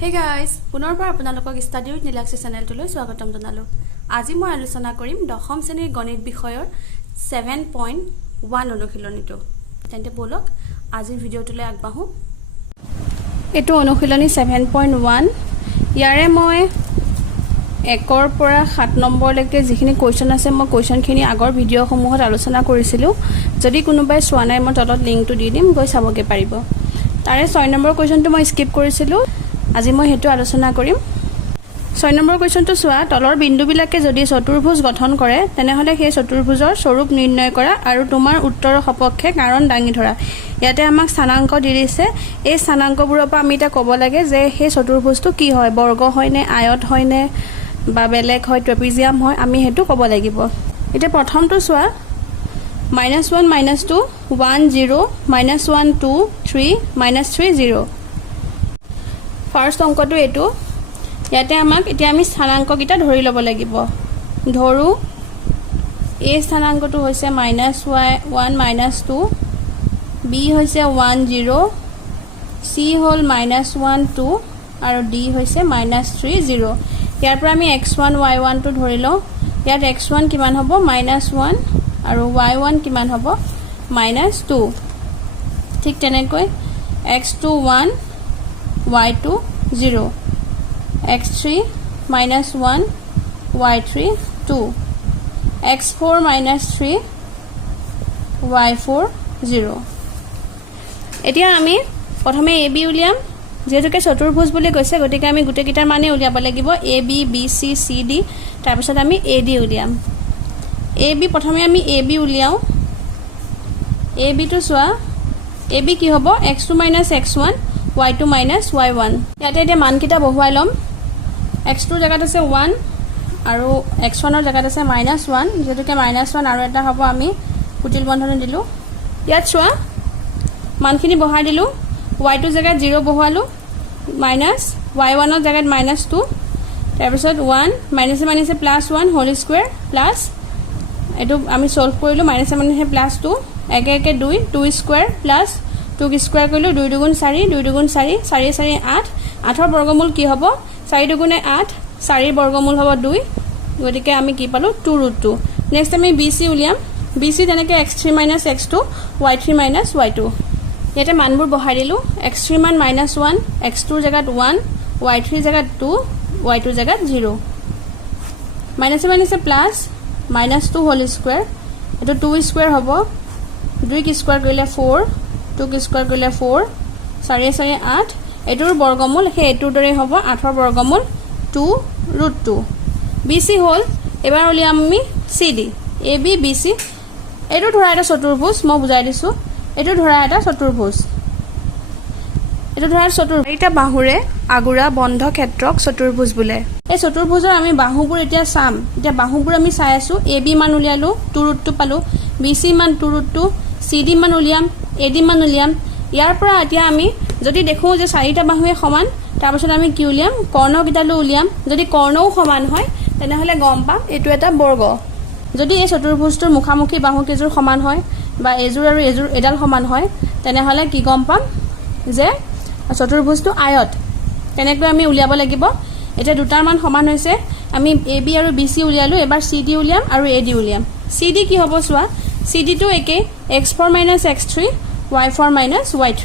Hey guys, পুনৰবাৰ আপোনালোকক study with Nilakshi চেনেলটোলৈ স্বাগতম জনালো। আজি মই আলোচনা কৰিম দশম শ্ৰেণীৰ গণিত বিষয়ৰ 7.1 অনুশীলনীটো। তেন্তে বলক আজিৰ ভিডিঅ'টোলৈ আগবাঢ়ো। এটো অনুশীলনী 7.1 ইয়াৰে মই 1ৰ পৰা 7 নম্বৰলৈকে যিখিনি কোৱেশ্চন আছে মই কোৱেশ্চনখিনি আগৰ ভিডিঅ'সমূহত আলোচনা কৰিছিলো। যদি কোনোবাই চোৱা নাই মই তলত লিংকটো দি দিম, গৈ চাবগে পাৰিব। তাৰে 6 নম্বৰ কোৱেশ্চনটো মই স্কিপ কৰিছিলো। আজি মই হেতু আলোচনা কৰিম। 6 নম্বৰ কোৱেশ্চনটো চোৱা, তলৰ বিন্দুবিলাকে যদি চতুৰ্ভুজ গঠন কৰে তেনেহলে সেই চতুৰ্ভুজৰ স্বৰূপ নিৰ্ণয় কৰা আৰু তোমাৰ উত্তৰৰ সপক্ষে কাৰণ দাঙি ধৰা। ইয়াতে আমাক স্থানাংক দি দিছে। এই স্থানাংকবোৰৰ পৰা আমি এটা ক'ব লাগে যে সেই চতুৰ্ভুজটো কি হয়, বৰ্গ হয় নে, আয়ত হয় নে, বা বেলেগ হয়, ট্ৰেপিজিয়াম হয়, আমি হেতু ক'ব লাগিব। এতিয়া প্ৰথমটো চোৱা, -1 -2 1 0 -1 2 3 -3 0। ফাৰ্ষ্ট অংকটো এটো। ইয়াতে আমাক এতিয়া আমি স্থানাংককিটা ধৰি ল'ব লাগিব। ধৰো a স্থানাংকটো হৈছে -1 -2, b হৈছে 1 0, c হল -1 2 আৰু d হৈছে -3 0। ইয়াৰ পৰা আমি x1 y1 টো ধৰি লওঁ। ইয়াত x1 কিমান হ'ব -1 আৰু y1 কিমান হ'ব -2। ঠিক তেনেকৈ x2 1 y2 0, x3 -1 y3 2, x4 -3 y4 0। এতিয়া আমি প্ৰথমে ab উলিয়াম। যেহেতুকে চতুৰ্ভুজ বুলি কৈছে গতিকে আমি গুটেকিটাৰ মানে উলিয়াব লাগিব, ab bc cd। তাৰ পিছত আমি ad উলিয়াম। ab প্ৰথমে আমি ab উলিয়াও। ab টো চোৱা, ab কি হ'ব x2 x1 y2 y1। ইয়াতে এতিয়া মানকিটা বহুৱাই লম। x2 জায়গাত আছে 1 আৰু x1 ৰ জায়গাত আছে -1। যেতুকে -1 আৰু এটা হ'ব আমি কুটিল বন্ধনী দিলো। ইয়াত চোৱা মানখিনি বহাই দিলো। y2 জায়গাত 0 বহুৱালো, y1 ৰ জায়গাত -2। তাৰ পিছত 1 মাইনাসে +1 হোল স্কয়াৰ প্লাস এটো আমি সলভ কৰিলো, মাইনাসে +2 একে একে 2 স্কয়াৰ প্লাস 2 স্কয়াৰ কৰিলো, 2 দুগুণ 4 2 দুগুণ 4 4 4 8। 8ৰ বৰ্গমূল কি হ'ব 4 দুগুণে 8, 4 ৰ বৰ্গমূল হ'ব 2। গতিকে আমি কি পালো 2√2। নেক্সট আমি bc উলিয়াম। bc তেনেকে x3 x2 y3 y2। ইয়াতে মানবোৰ বহাই দিলো। x3 মান -1, x2 ৰ জায়গাত 1, y3 ৰ জায়গাত 2, y2 ৰ জায়গাত 0। মাইনাসে প্লাস -2 হোল স্কয়াৰ, এটো 2 স্কয়াৰ হ'ব, 2 কি স্কয়াৰ কৰিলে 4, 2 কি স্কয়াৰ কৰিলে 4, 4 4 8। এটোৰ বৰ্গমূল সেই এটোৰ দৰে হ'ব 8ৰ বৰ্গমূল 2√2। bc হল। এবাৰ উলিয়াম আমি cd, ab bc। এটো ধৰা এটা চতুৰ্ভুজ, মই বুজাই দিছো। এটো ধৰা এটা চতুৰ্ভুজ, এটো ধৰা চতুৰ্ভুজ। এটা বাহুৰে আগুৰা বন্ধ ক্ষেত্ৰক চতুৰ্ভুজ বোলে। এই চতুৰ্ভুজৰ আমি বাহুবোৰ এতিয়া চাম। এতিয়া বাহুবোৰ আমি চাই আছো। ab মান উলিয়ালো, 2√2 পালো, bc মান 2√2, cd মান উলিয়াম, ad মান উলিয়াম। ইয়াৰ পৰা এতিয়া আমি যদি দেখো যে চাৰিটা বাহুৱে সমান, তাৰ পিছত আমি কি উলিয়াম, কৰ্ণকিটালৈ উলিয়াম। যদি কৰ্ণও সমান হয় তেনেহলে গম পাম এটো এটা বৰ্গ। যদি এই চতুৰ্ভুজটোৰ মুখামুখি বাহু কেইজোৰ সমান হয় বা এজোৰ আৰু এজোৰ এডাল সমান হয় তেনেহলে কি গম পাম যে চতুৰ্ভুজটো আয়ত। তেনেকৈ আমি উলিয়াব লাগিব। এটা দুটাৰ মান সমান হৈছে, আমি ab আৰু bc উলিয়ালো। এবাৰ cd উলিয়াম আৰু ad উলিয়াম। cd কি হ'ব চোৱা, cd টো একে x4 x3 y4 y3।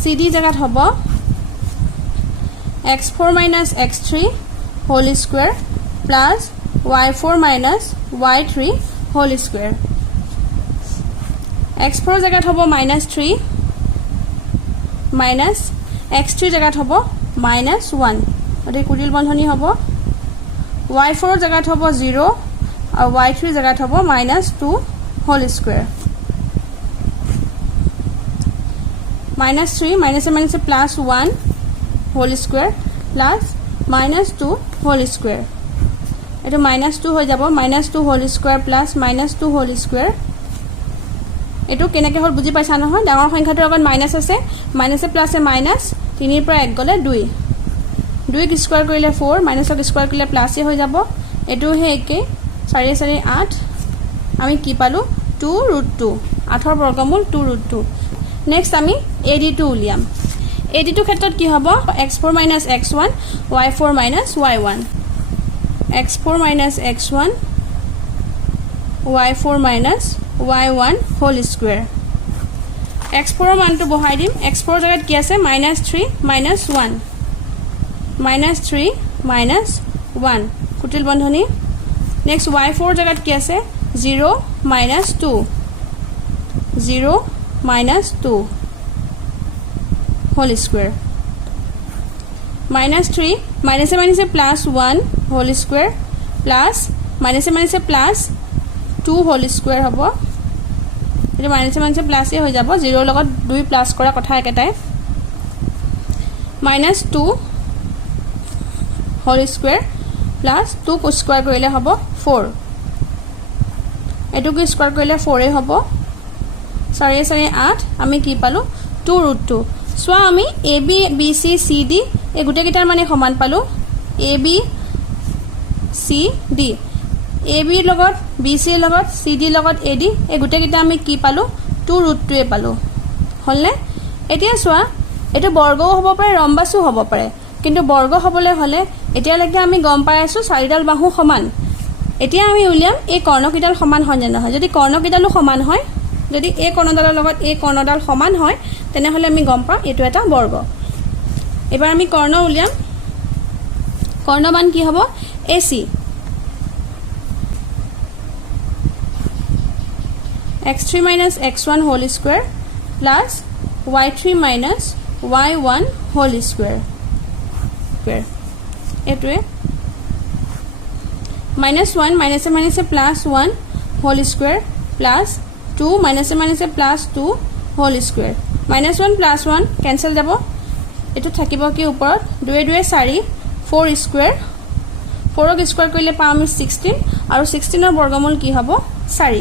cd জায়গাত হ'ব x4 x3 whole square plus y4 y3 whole square. x4 জায়গাত হ'ব -3 মাইনাস x3 জায়গাত হ'ব -1। গতিকে কুটিল বন্ধনী হ'ব। y4 জায়গাত হ'ব 0 আৰু y3 জায়গাত হ'ব -2 হোল স্কয়াৰ। -3 মাইনাসে +1 whole square plus -2 whole square. এটো -2 হৈ যাব, -2 whole square plus -2 whole square. এটো কেনেকৈ হল বুজি পাইছা নহয়। ডাঙৰ সংখ্যাটোৰ আগত মাইনাস আছে, মাইনাসে প্লাসে মাইনাস, 3 ৰ পৰা 1 গলে 2, 2 কি স্কয়াৰ কৰিলে 4, মাইনাসক স্কয়াৰ কৰিলে প্লাসে হৈ যাব। এটো হে একে 4 4 8। আমি কি পালো 2√2, 8ৰ বৰ্গমূল 2√2। নেক্সট আমি ad টো উলিয়াম। এডিটোৰ ক্ষেত্ৰত কি হ'ব x4 - x1 y4 - y1 x4 - x1 y4 - y1 whole square x4 ৰ মানটো বহাই দিম x4 ৰ জাগাত কি আছে -3 - 1 -3 - 1 কুটিল বন্ধনী নেক্সট y4 ৰ জাগাত কি আছে 0 - 2 0 - 2 হোল স্কুৱেৰ -3 মাইনাছে মাইনাছে +1 হোল স্কুৱেৰ প্লাছ মাইনাছে মাইনাছে +2 হোল স্কুৱেৰ হ'ব এটা মাইনাছে মাইনাছে প্লাসে হৈ যাব 0 ৰ লগত 2 প্লাস কৰা কথা একেটাই -2 হোল স্কুৱেৰ প্লাস 2 কো স্কুৱেৰ কৰিলে হ'ব 4 এটো কো স্কুৱেৰ কৰিলে 4 এ হ'ব 4 - 4 = 8 আমি কি পালো 2√2 সো আমি AB BC CD এই গুটে কিটাৰ মানে সমান পালো AB CD AB ৰ লগত BC ৰ লগত CD ৰ লগত AD এই গুটে কিটা আমি কি পালো 2√2 এ পালো হলনে এতিয়া সোৱা এটো বৰ্গও হ'ব পাৰে ৰম্বাসও হ'ব পাৰে কিন্তু বৰ্গ হ'বলে হলে এতিয়া লাগে আমি গম পাই আছো চাৰিডাল বাহু সমান এতিয়া আমি উলিয়াম এই কৰ্ণকিডাল সমান হয় নে নহয় যদি কৰ্ণকিডালও সমান হয় যদি এই কৰ্ণডালৰ লগত এই কৰ্ণডাল সমান হয় তেনে হলে আমি গম পাম এটো এটা বৰ্গ এবাৰ আমি কৰ্ণ উলিয়াম কৰ্ণমান কি হ'ব AC x3 - x1 whole square plus y3 - y1 whole square এটোৱে -1 মাইনাছে মাইনাছে +1 whole square plus 2 মাইনাছে মাইনাছে +2 whole square -1 +1 কেনসেল যাব এটো থাকিব কি ওপৰত 2 2 4 4 স্কয়াৰ 4 ক স্কয়াৰ কৰিলে পাম আমি 16 আৰু 16 ৰ বৰ্গমূল কি হ'ব 4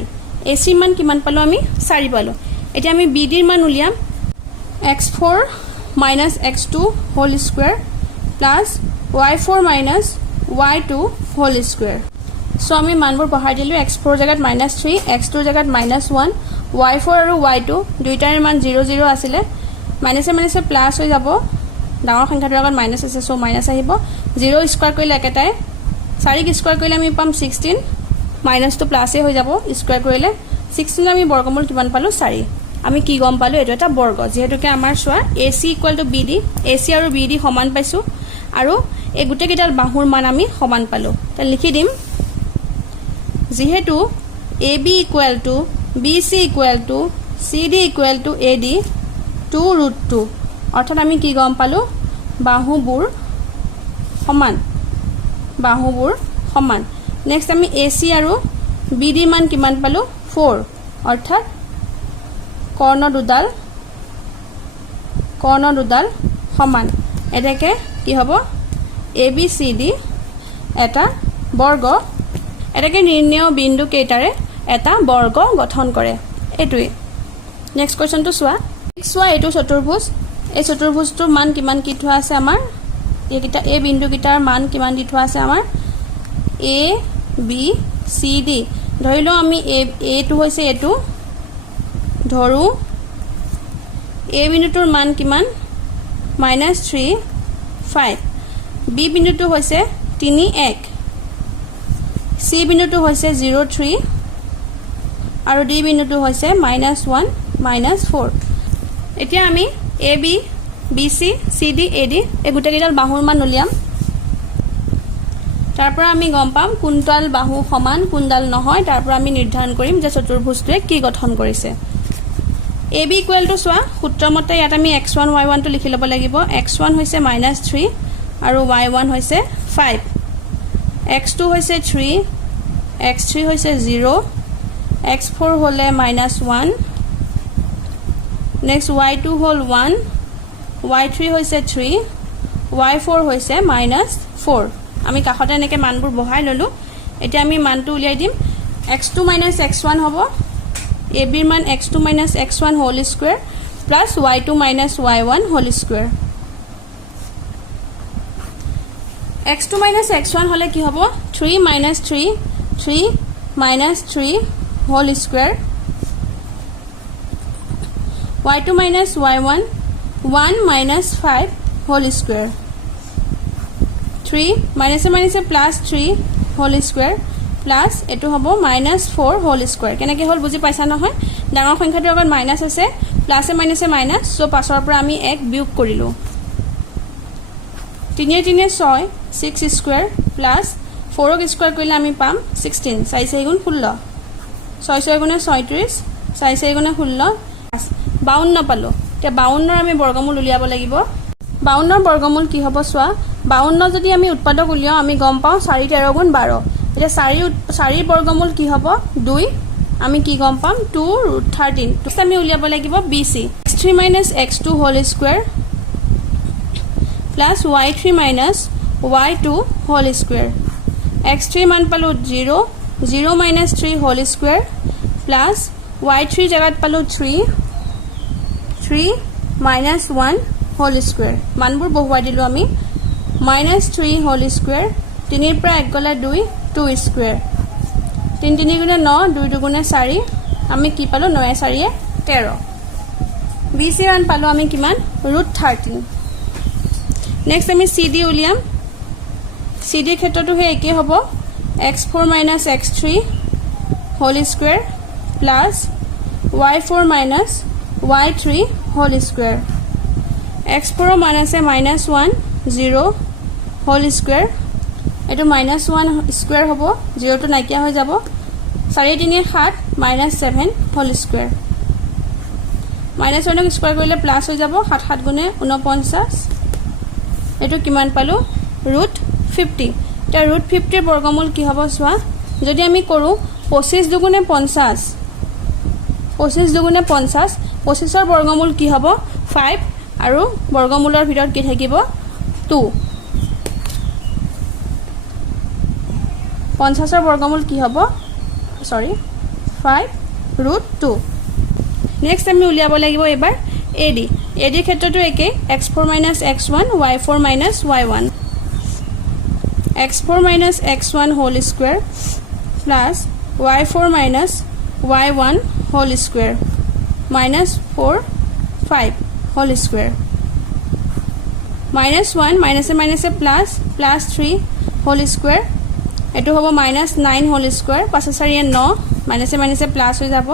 AC মান কিমান পালো আমি 4 পালো এতিয়া আমি BD ৰ মান উলিয়াম x4 - x2 whole square plus y4 - y2 whole square so আমি মানবোৰ বহাই দিলো x4 জাগাত -3 x2 জাগাত -1 y4 আৰু y2 দুইটাৰ মান 0 0 আছিল মাইনাছে মাইনাছে প্লাস হৈ যাব ডাঙৰ সংখ্যাটোৰ আগত মাইনাস আছে সো মাইনাস আহিব 0 স্কয়াৰ কৰিলে একেটাই 4 ক স্কয়াৰ কৰিলে আমি পাম 16 মাইনাস তো প্লাসে হৈ যাব স্কয়াৰ কৰিলে 16 আমি বৰ্গমূল কিমান পালো 4 আমি কি গম পালো এটো এটা বৰ্গ যেহেতুকে আমাৰ সোৱা AC = BD AC আৰু BD সমান পাইছো আৰু এই গুটে কিটাল বাহুৰ মান আমি সমান পালো তে লিখি দিম যেহেতু AB = BC = CD = AD 2√2 অৰ্থাৎ আমি কি গম পালো বাহুবোৰ সমান নেক্সট আমি AC আৰু BD মান কিমান পালো 4 অৰ্থাৎ কৰ্ণ দুডাল সমান এটাকে কি হ'ব ABCD এটা বৰ্গ এটাকে নিৰ্ণয় বিন্দু কেইটাৰে এটা বৰ্গ গঠন কৰে এটোই নেক্সট কোৱেশ্চনটো সোৱা এটো চতুৰ্ভুজ এই চতুৰ্ভুজটোৰ মান কিমান কি থোৱা আছে আমাৰ এইকিটা এই বিন্দু কিটাৰ মান কিমান দি থোৱা আছে আমাৰ A B C D ধৰিলো আমি A টো হৈছে এটো ধৰু A বিন্দুটোৰ মান কিমান -3 5 B বিন্দুটো হৈছে 3 1 C বিন্দুটো হৈছে 0 3 আৰু D বিন্দুটো হৈছে -1 -4 এতিয়া আমি AB BC CD AD এই গুটে কিডাল বাহুৰ মান উলিয়াম তাৰপৰা আমি গম পাম কোনডাল বাহু সমান কোনডাল নহয় তাৰপৰা আমি নিৰ্ধাৰণ কৰিম যে চতুৰ্ভুজটোৱে কি গঠন কৰিছে AB = সোৱা সূত্ৰমতে ইয়াত আমি x1 y1 টো লিখি ল'ব লাগিব x1 হৈছে -3 আৰু y1 হৈছে 5 x2 হৈছে 3 x3 হৈছে 0 x4 হলে -1 নেক্সট y2 হল 1 y3 হৈছে 3 y4 হৈছে -4 আমি কাখতে নেকে মানবোৰ বহাই ললো এতিয়া আমি মানটো উলিয়াই দিম x2 - x1 হ'ব AB ৰ মান x2 - x1 whole square plus y2 - y1 whole square x2 - x1 হলে কি হ'ব 3 - 3 3 - 3 whole square y2 - y1 1 minus 5 whole square. 3 minus plus 3 whole square plus এটো হ'ব minus 4 whole square. কেনেকৈ হ'ল বুজি পাইছা নহয়? ডাঙৰ সংখ্যাটোৰ আগত মাইনাছ আছে, প্লাছে মাইনাছে মাইনাছ, সো পাছৰ পৰা আমি 1 বিয়োগ কৰিলো। 3 3 6 6 স্কয়াৰ প্লাস 4 ক স্কয়াৰ কৰিলে আমি পাম 16 4 4 গুণ 16 6 6 গুণ 36 4 4 গুণ 16 52 পালো। তে 52 আমি বৰ্গমূল উলিয়াব লাগিব। 52 বৰ্গমূল কি হ'ব চোৱা, 52 যদি আমি উৎপাদক উলিয়াও আমি গম পাওঁ 4 13 গুণ 12। এটা 4 বৰ্গমূল কি হ'ব 2, আমি কি গম পাম 2 ৰুট 13। তো আমি উলিয়াব লাগিব BC x3 x2 whole square plus y3 y2 whole square. x3 মান পালো 0 0 3 হোল স্কয়াৰ প্লাস y3 জায়গাত পালো 3 3 1 হোল স্কয়াৰ। মানবোৰ বহুৱাই দিলো আমি -3 হোল স্কয়াৰ 3 ৰ পৰা 1 গলে 2 2 স্কয়াৰ 3 3 গুণে 9 2 2 গুণে 4 আমি কি পালো 9 4 13। BC মান পালো আমি কিমান ৰুট 13। নেক্সট আমি CD উলিয়াম। CD ক্ষেত্ৰটো হে একে হ'ব x4 x3 whole square plus y4 y3 whole square. x4 মান আছে -1 0 হোল স্কয়াৰ, এটো -1 স্কয়াৰ হ'ব, 0 টো নাইকিয়া হৈ যাব। 4 3 7 -7 হোল স্কয়াৰ। -1 ক স্কয়াৰ কৰিলে প্লাস হৈ যাব 7 7 গুণে 49। এটো কিমান পালো ৰুট 50। তে ৰুট 50 ৰ বৰ্গমূল কি হ'ব চোৱা, যদি আমি কৰো 25 দুগুণে 50 25 দুগুণে 50 25 ৰ বৰ্গমূল কি হ'ব 5 আৰু বৰ্গমূলৰ ভিতৰত কি থাকিব 2। 50 ৰ বৰ্গমূল কি হ'ব 5 ৰুট 2। নেক্সট আমি উলিয়াব লাগিব এবাৰ AD ক্ষেত্ৰটো একে x4 x1 y4 y1 x4 x1 whole square plus y4 y1 whole square -4 5 whole square -1 plus 3 whole square এটো হ'ব -9 হোল স্কয়াৰ 5 4 9 প্লাস হৈ যাব।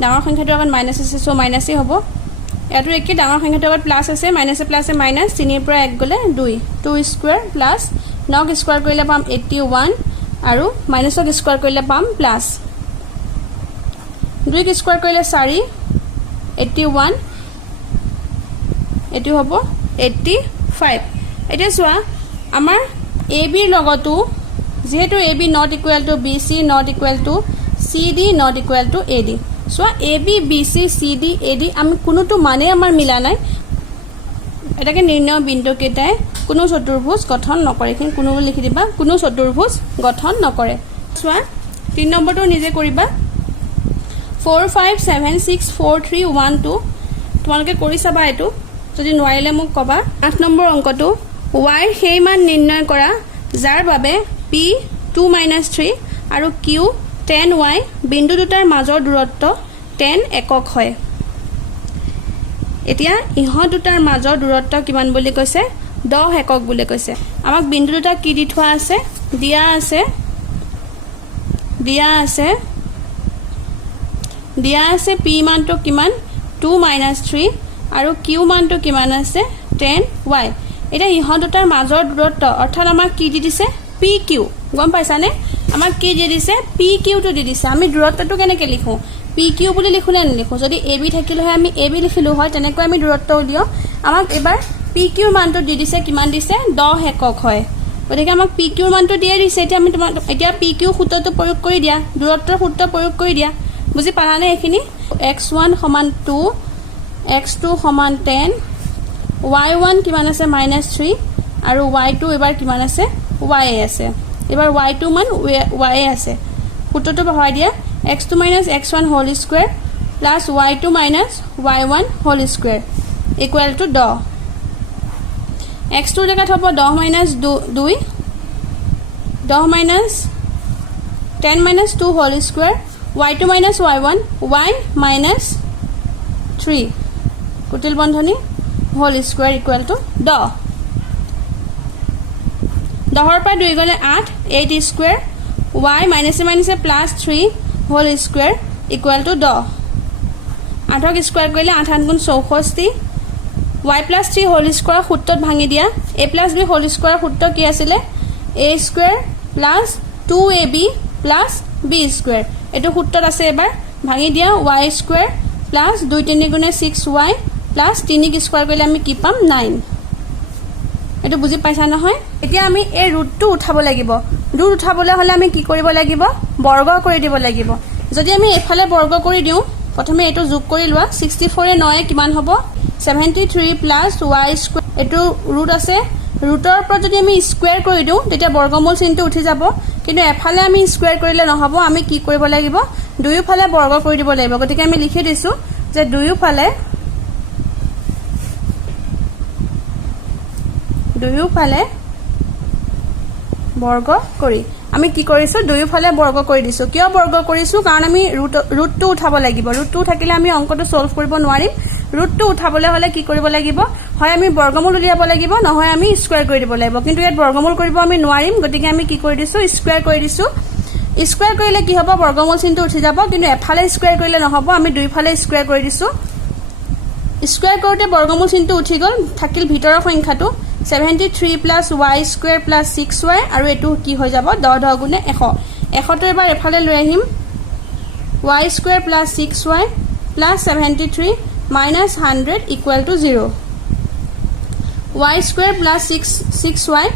ডাঙৰ সংখ্যাটোৰ আগত মাইনাছ আছে সো মাইনাসই হ'ব। এটো একে ডাঙৰ সংখ্যাটোৰ আগত প্লাস আছে মাইনাছে প্লাসে মাইনাস 3 ৰ পৰা 1 গলে 2 2 স্কয়াৰ প্লাস 9 ক স্কয়াৰ কৰিলে পাম 81 আৰু মাইনাস ক স্কয়াৰ কৰিলে পাম প্লাস 2 ক স্কয়াৰ কৰিলে 4 81 এটো হ'ব 85। এটা চোৱা আমাৰ AB ৰ লগতো যেহেতু AB not equal to BC not equal to CD not equal to AD, so AB BC CD AD আমি কোনোটো মানে আমাৰ মিলা নাই, এটাকে নিৰ্ণয় বিন্দু কেটাই কোনো চতুৰ্ভুজ গঠন নকৰে। কিন্তু কোনো লিখি দিবা কোনো চতুৰ্ভুজ গঠন নকৰে। চোৱা 3 নম্বৰটো নিজে কৰিবা 4 5 7 6 4 3 1 2 তোমালোকে কৰি চাবা। এটো যদি নোৱাৰিলে মোক কবা। 8 নম্বৰ অংকটো y ৰ সেই মান নিৰ্ণয় কৰা যাৰ বাবে p 2 3 আৰু q 10y বিন্দু দুটাৰ মাজৰ দূৰত্ব 10 একক হয়। এতিয়া ইহত দুটাৰ মাজৰ দূৰত্ব কিমান বুলি কৈছে 10 একক বুলি কৈছে। আমাক বিন্দু দুটা কি দি থোৱা আছে দিয়া আছে p মানটো কিমান 2 3 আৰু q মানটো কিমান আছে 10y। এটা ইহত দুটাৰ মাজৰ দূৰত্ব অৰ্থাৎ আমাক কি দি দিছে pq। গম পাইছানে আমাক কি দি দিছে pq টো দি দিছে। আমি দূৰত্বটো কেনেকৈ লিখো pq বুলি লিখুনে নিলিখো। যদি ab থাকিলে হয় আমি ab লিখিলো হয়, তেনেকৈ আমি দূৰত্ব উলিয়াও। আমাক এবাৰ pq মানটো দি দিছে কিমান দিছে 10 একক হয়। গতিকে আমাক pq মানটো দিয়ে দিছে। এতিয়া আমি এতিয়া pq সূত্ৰটো প্ৰয়োগ কৰি দিয়া, দূৰত্বৰ সূত্ৰ প্ৰয়োগ কৰি দিয়া। বুজি পালানে এখিনি? x1 = 2 x2 = 10 y1 কিমান আছে -3 আৰু y2 এবাৰ কিমান আছে y আছে। এবাৰ y2 মান y আছে। সূত্ৰটো বহাই দিয়া x2 - x1 whole square plus y2 - y1 whole square equal to 10। x2 জায়গাত হ'ব 10 - 2 10 - 10 - 2 whole square y2 - y1 y - 3 কুটিল বন্ধনী হোল স্কুৱেৰ ইকুৱেল টু 10 10 পৰা 2 গ'লে 8 8 স্কুৱেৰ y মাইনাছে মাইনাছে plus 3 whole square equal to 10 8ক স্কুৱেৰ কৰিলে 8 8 গুণ 64 y প্লাছ 3 হোল স্কুৱেৰ সূত্ৰত ভাঙি দিয়া a plus b whole square সূত্ৰ কি আছিলে a square plus 2ab plus b square এটো সূত্ৰত আছে এবাৰ ভাঙি দিয়া y স্কুৱেৰ প্লাছ 2 3 গুণে 6y প্লাছ 3 ক স্কুৱেৰ কৰিলে আমি কি পাম 9 এটো বুজি পাইছা নহয় এতিয়া আমি এই ৰুটটো উঠাব লাগিব ৰুট উঠাবলৈ হলে আমি কি কৰিব লাগিব বৰ্গ কৰি দিব লাগিব যদি আমি এফালে বৰ্গ কৰি দিও প্ৰথমে এটো যোগ কৰি লোৱা 64 এ 9 এ কিমান হ'ব 73 প্লাছ y স্কুৱেৰ এটো ৰুট আছে ৰুটৰ পৰা যদি আমি স্কুৱেৰ কৰি দিও তেতিয়া বৰ্গমূল চিনটো উঠি যাব কিন্তু এফালে আমি স্কুৱেৰ কৰিলে নহব আমি কি কৰিব লাগিব দুয়োফালে বৰ্গ কৰি দিব লাগিব গতিকে আমি লিখি দিছো যে দুয়োফালে বৰ্গ কৰি আমি কি কৰিছো দুয়োফালে বৰ্গ কৰি দিছো কিয় বৰ্গ কৰিছো কাৰণ আমি ৰুটটো উঠাব লাগিব ৰুটটো থাকিলে আমি অংকটো সলভ কৰিব নোৱাৰিম ৰুটটো উঠাবলৈ হলে কি কৰিব লাগিব হয় আমি বৰ্গমূল উলিয়াব লাগিব নহয় আমি স্কুৱেৰ কৰি দিব লাগিব কিন্তু ইয়াত বৰ্গমূল কৰিব আমি নোৱাৰিম গতিকে আমি কি কৰি দিছো স্কুৱেৰ কৰি দিছো স্কুৱেৰ কৰিলে কি হ'ব বৰ্গমূল চিনটো উঠি যাব কিন্তু এফালে স্কুৱেৰ কৰিলে নহব আমি দুইফালে স্কুৱেৰ কৰি দিছো স্কুৱেৰ কৰোতে বৰ্গমূল চিনটো উঠি গল থাকিল ভিতৰৰ সংখ্যাটো 73 plus y square plus 6y আৰু এটো কি হৈ যাব 10 10 গুণে 100 100 টো এবাৰ এফালে লৈ আহিম y square plus 6y plus 73 minus 100 equal to 0 y square plus 6y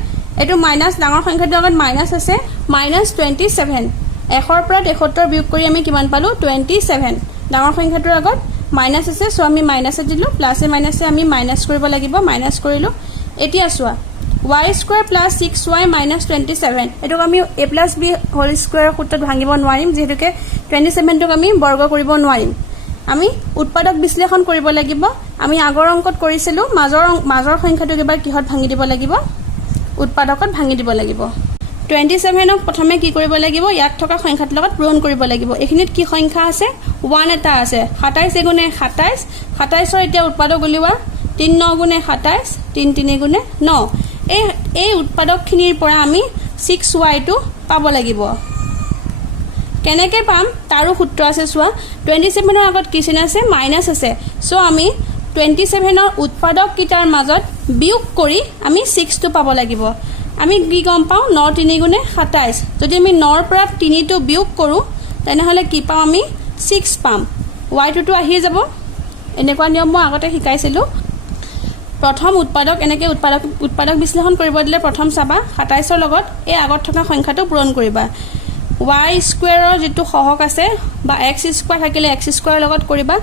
এটো মাইনাছ ডাঙৰ সংখ্যাটোৰ আগত মাইনাছ আছে মাইনাছ 27 100 পৰা 73 বিয়োগ কৰি আমি কিমান পালো 27 ডাঙৰ সংখ্যাটোৰ আগত মাইনাছ আছে সো আমি মাইনাছে দিলো প্লাসে মাইনাছে আমি মাইনাছ কৰিব লাগিব মাইনাছ কৰিলো এতিয়া চোৱা y square plus 6y minus 27 এটোক আমি a plus b whole square সূত্ৰত ভাঙিব নোৱাৰিম যেহেতুকে 27 টোক আমি বৰ্গ কৰিব নোৱাৰিম আমি উৎপাদক বিশ্লেষণ কৰিব লাগিব আমি আগৰ অংকত কৰিছিলো মাজৰ সংখ্যাটোক এবাৰ কিহত ভাঙি দিব লাগিব উৎপাদকত ভাঙি দিব লাগিব 27 ক প্ৰথমে কি কৰিব লাগিব ইয়াত থকা সংখ্যাটোৰ লগত পূৰণ কৰিব লাগিব এখিনিত কি সংখ্যা আছে 1 এটা আছে 27 গুণে 27 27 ৰ এতিয়া উৎপাদক উলিওৱা 3 9 গুণে 27 3 3 গুণে 9 এই উৎপাদকখিনিৰ পৰা আমি 6y টো পাব লাগিব কেনেকৈ পাম তাৰো সূত্ৰ আছে চোৱা 27 ৰ আগত কি চিন আছে মাইনাছ আছে সো আমি 27 ৰ উৎপাদক কিটাৰ মাজত বিয়োগ কৰি আমি 6 টো পাব লাগিব আমি কি গম পাও 9 3 গুণে 27 যদি আমি 9 ৰ পৰা 3 টো বিয়োগ কৰো তেনেহলে কি পাম আমি 6 পাম y টো আহি যাব এনেকুৱা নিয়ম মই আগতে শিকাইছিলো প্ৰথম উৎপাদক এনেকৈ উৎপাদক বিশ্লেষণ কৰিব দিলে প্ৰথম চাবা 27 ৰ লগত এই আগত থকা সংখ্যাটো পূৰণ কৰিবা y স্কুৱেৰৰ যেটো সহগ আছে বা x স্কুৱেৰ থাকিলে x স্কুৱেৰৰ লগত কৰিবা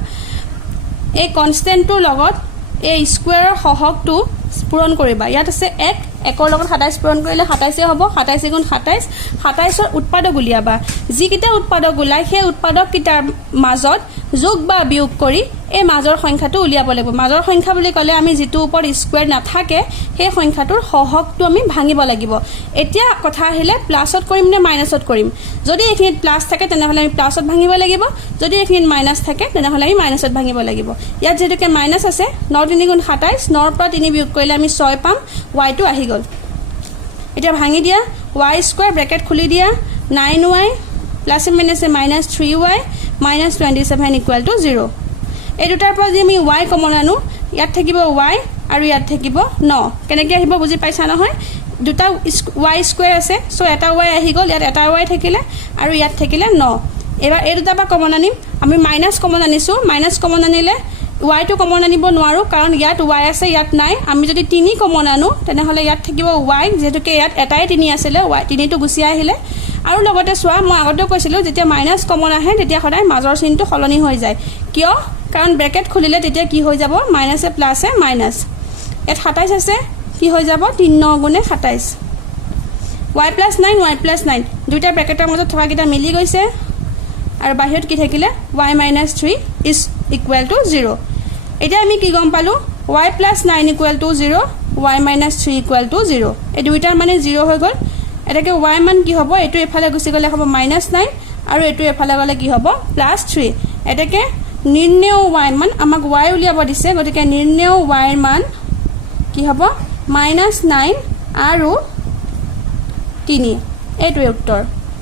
এই কনস্ট্যান্টটোৰ লগত এই স্কুৱেৰৰ সহগটো পূৰণ কৰিবা ইয়াত আছে 1 1ৰ লগত 27 পূৰণ কৰিলে 27 হ'ব 27 গুণ 27 27 ৰ উৎপাদক উলিয়াবা যি কিটা উৎপাদক উলাই সেই উৎপাদক কিটাৰ মাজত যোগ বা বিয়োগ কৰি এই মাজৰ সংখ্যাটো উলিয়াব লাগিব মাজৰ সংখ্যা বুলি ক'লে আমি যেটো ওপৰ স্কুৱেৰ নাথাকে সেই সংখ্যাটোৰ সহগটো আমি ভাঙিব লাগিব এতিয়া কথা আহিলে প্লাসত কৰিম নে মাইনাসত কৰিম যদি এখিনিত প্লাস থাকে তেনেহলে আমি প্লাসত ভাঙিব লাগিব যদি এখিনিত মাইনাস থাকে তেনেহলে আমি মাইনাসত ভাঙিব লাগিব ইয়াত যেটোকে মাইনাস আছে 9 3 গুণ 27 9 ৰ পৰা 3 বিয়োগ কৰিলে আমি 6 পাম y টো আহি গল এটা ভাঙি দিয়া y স্কয়ার ব্র্যাকেট খুলি দিয়া 9y প্লাস মাইনাসে minus 3y minus 27 equal to 0 এই দুটাৰ পৰা যদি আমি y কমন আনো ইয়াত থাকিব y আৰু ইয়াত থাকিব 9 কেনেকৈ আহিব বুজি পাইছা নহয় দুটা y স্কয়ার আছে সো এটা y আহি গল ইয়াত এটা y থাকিলে আৰু ইয়াত থাকিলে 9 এবাৰ এই দুটা বা কমন আনিম আমি মাইনাস কমন আনিছো মাইনাস কমন আনিলে y টো কমন আনিব নোৱাৰো কাৰণ ইয়াত y আছে ইয়াত নাই আমি যদি 3 কমন আনো তেনেহলে ইয়াত থাকিব y যেটোকে ইয়াত এটাই 3 আছিল y 3 টো গুছি আহিলে আৰু লগতে চোৱা মই আগতে কৈছিলো যেতিয়া মাইনাস কমন আহে তেতিয়া সদায় মাজৰ চিনটো সলনি হৈ যায় কিয় কাৰণ ব্র্যাকেট খুলিলে তেতিয়া কি হৈ যাব মাইনাসে প্লাসে মাইনাস এত 27 আছে কি হৈ যাব 3 9 গুণে 27 y + 9 y + 9 দুটা ব্ৰ্যাকেটৰ মাজত থকা কিটা মিলি গৈছে আৰু বাহিৰত কি থাকিলে y - 3 is equal to 0 এটা আমি কি গম পালো y + 9 equal to 0 y - 3 equal to 0 এই দুইটাৰ মানে 0 হৈ গল এটাকে y মান কি হ'ব এটো এফালে গুছি গলে হ'ব -9 আৰু এটো এফালে গলে কি হ'ব +3 এটাকে নিৰ্ণেয় y মান আমাক y উলিয়াব দিছে গতিকে নিৰ্ণেয় y ৰ মান কি হ'ব -9 আৰু 3 এইটোৱে উত্তৰ